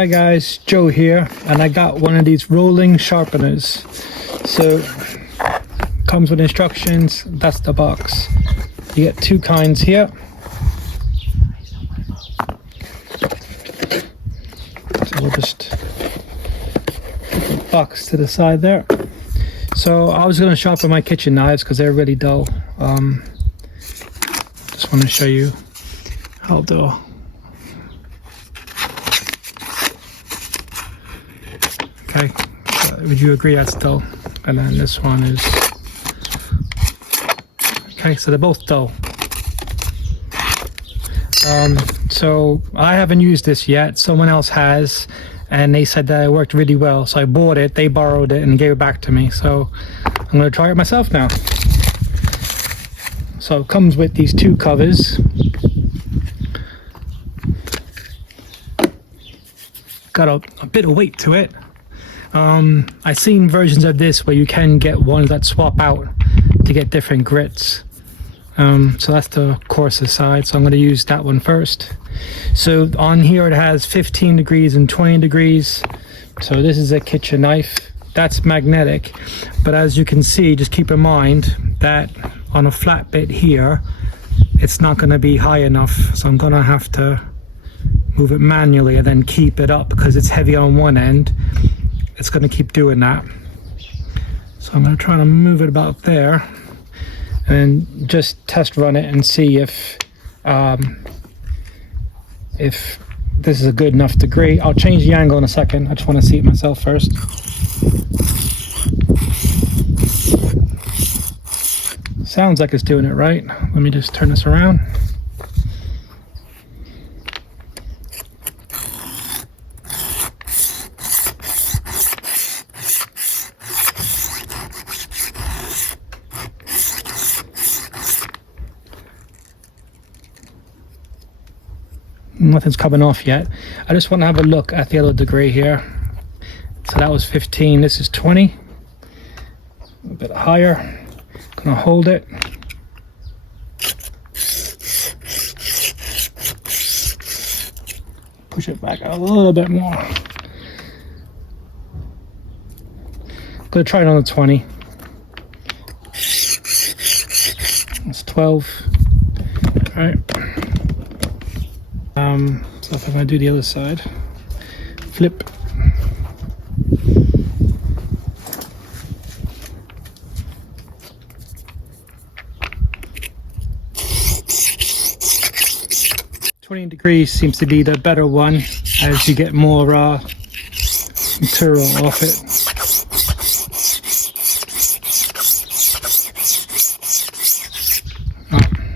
Hi guys, Joe here, and I got one of these rolling sharpeners. So comes with instructions. That's the box. You get two kinds here. So we'll just put the box to the side there. So I was going to sharpen my kitchen knives because they're really dull. Just want to show you how dull. Okay, would you agree that's dull? And then this one is, okay, so they're both dull. So I haven't used this yet, someone else has, and they said that it worked really well. So I bought it, they borrowed it and gave it back to me. So I'm gonna try it myself now. So it comes with these two covers. Got a bit of weight to it. I've seen versions of this where you can get ones that swap out to get different grits. So that's the coarser side, so I'm going to use that one first. So on here it has 15 degrees and 20 degrees. So this is a kitchen knife. That's magnetic, but as you can see, just keep in mind that on a flat bit here, it's not going to be high enough. So I'm going to have to move it manually and then keep it up because it's heavy on one end. It's going to keep doing that. So I'm going to try to move it about there and just test run it and see if this is a good enough degree. I'll change the angle in a second. I just want to see it myself first. Sounds like it's doing it right. Let me just turn this around. Nothing's coming off yet. I just want to have a look at the other degree here. So that was 15, this is 20. A bit higher. Gonna hold it. Push it back a little bit more. Gonna try it on the 20. That's 12. All right. So if I'm going to do the other side, flip. $20 degrees seems to be the better one as you get more material off it.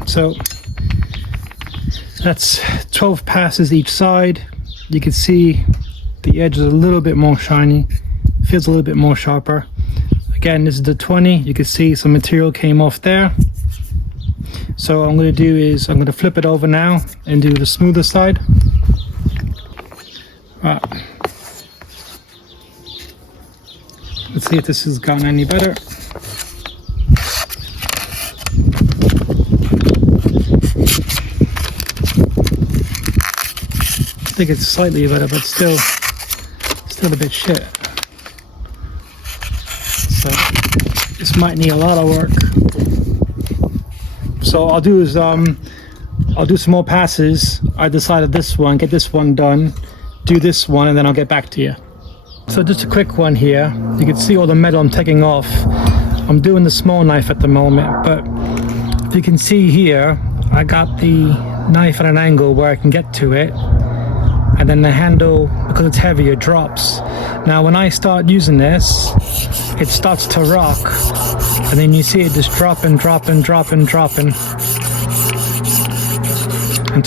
So that's 12 passes each side. You can see the edge is a little bit more shiny, feels a little bit more sharper. Again, this is the 20. You can see some material came off there. So what I'm going to do is I'm going to flip it over now and do the smoother side. Right. Let's see if this has gotten any better. I think it's slightly better, but still a bit shit. So this might need a lot of work. So I'll do is I'll do some more passes. I decided this one, get this one done, do this one, and then I'll get back to you. So just a quick one here. You can see all the metal I'm taking off. I'm doing the small knife at the moment, but if you can see here, I got the knife at an angle where I can get to it. And then the handle, because it's heavier, drops. Now when I start using this, it starts to rock, and then you see it just dropping until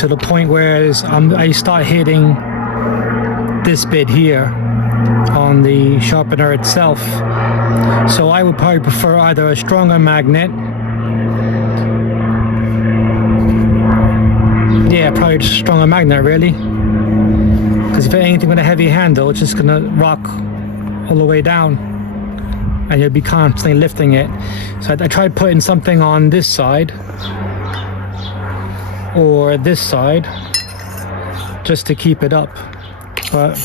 the point where I start hitting this bit here on the sharpener itself. So I would probably prefer either a stronger magnet. Yeah, probably just a stronger magnet really. Because if anything with a heavy handle, it's just going to rock all the way down and you'll be constantly lifting it. So I tried putting something on this side or this side just to keep it up. but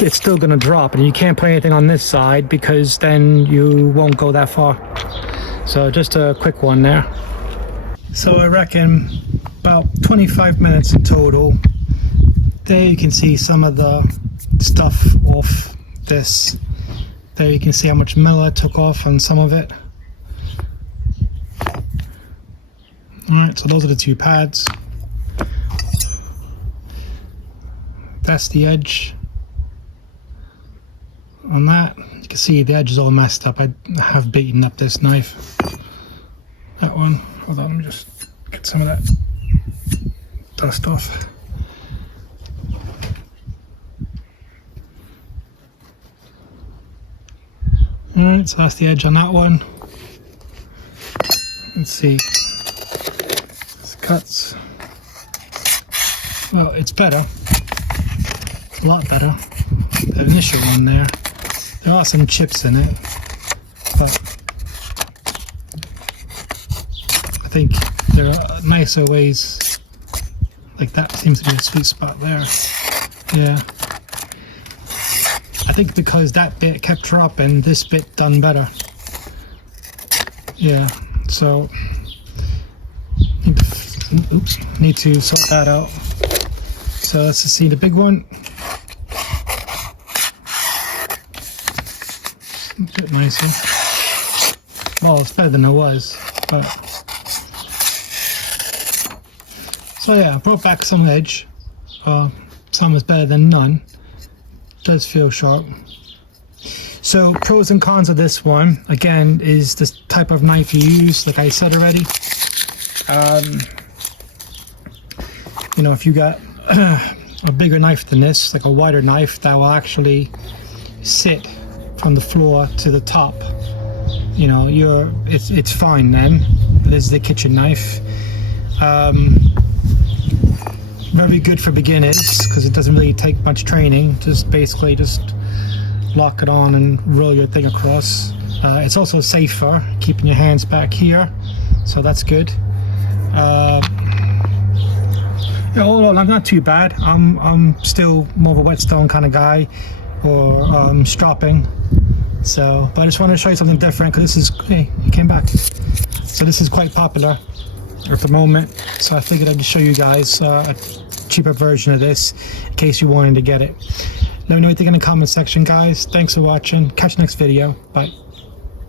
it's still going to drop, and you can't put anything on this side because then you won't go that far. So just a quick one there. So I reckon about 25 minutes in total. There you can see some of the stuff off this. There you can see how much metal I took off on some of it. Alright, so those are the two pads. That's the edge on that. You can see the edge is all messed up. I have beaten up this knife. That one, hold on, let me just get some of that dust off. Alright, so that's the edge on that one. Let's see. It's cuts. Well, it's better. It's a lot better. The initial one there. There are some chips in it, but I think there are nicer ways. Like that seems to be a sweet spot there. Yeah. I think because that bit kept dropping, this bit done better. Yeah, so need to sort that out. So let's just see the big one. A bit nicer. Well, it's better than it was, but so yeah, I brought back some edge. Some is better than none. Does feel sharp. So pros and cons of this one, again, is the type of knife you use, like I said already. You know, if you got a bigger knife than this, like a wider knife, that will actually sit from the floor to the top. You know, it's fine then. This is the kitchen knife. Very good for beginners because it doesn't really take much training. Just basically just lock it on and roll your thing across. It's also safer, keeping your hands back here, so that's good. Yeah, all in all, not too bad. I'm still more of a whetstone kind of guy, or strapping. So, but I just want to show you something different because this is, hey, you came back. So this is quite popular at the moment. So I figured I'd show you guys a cheaper version of this in case you wanted to get it. Let me know what you think in the comment section, guys. Thanks for watching. Catch you next video. Bye.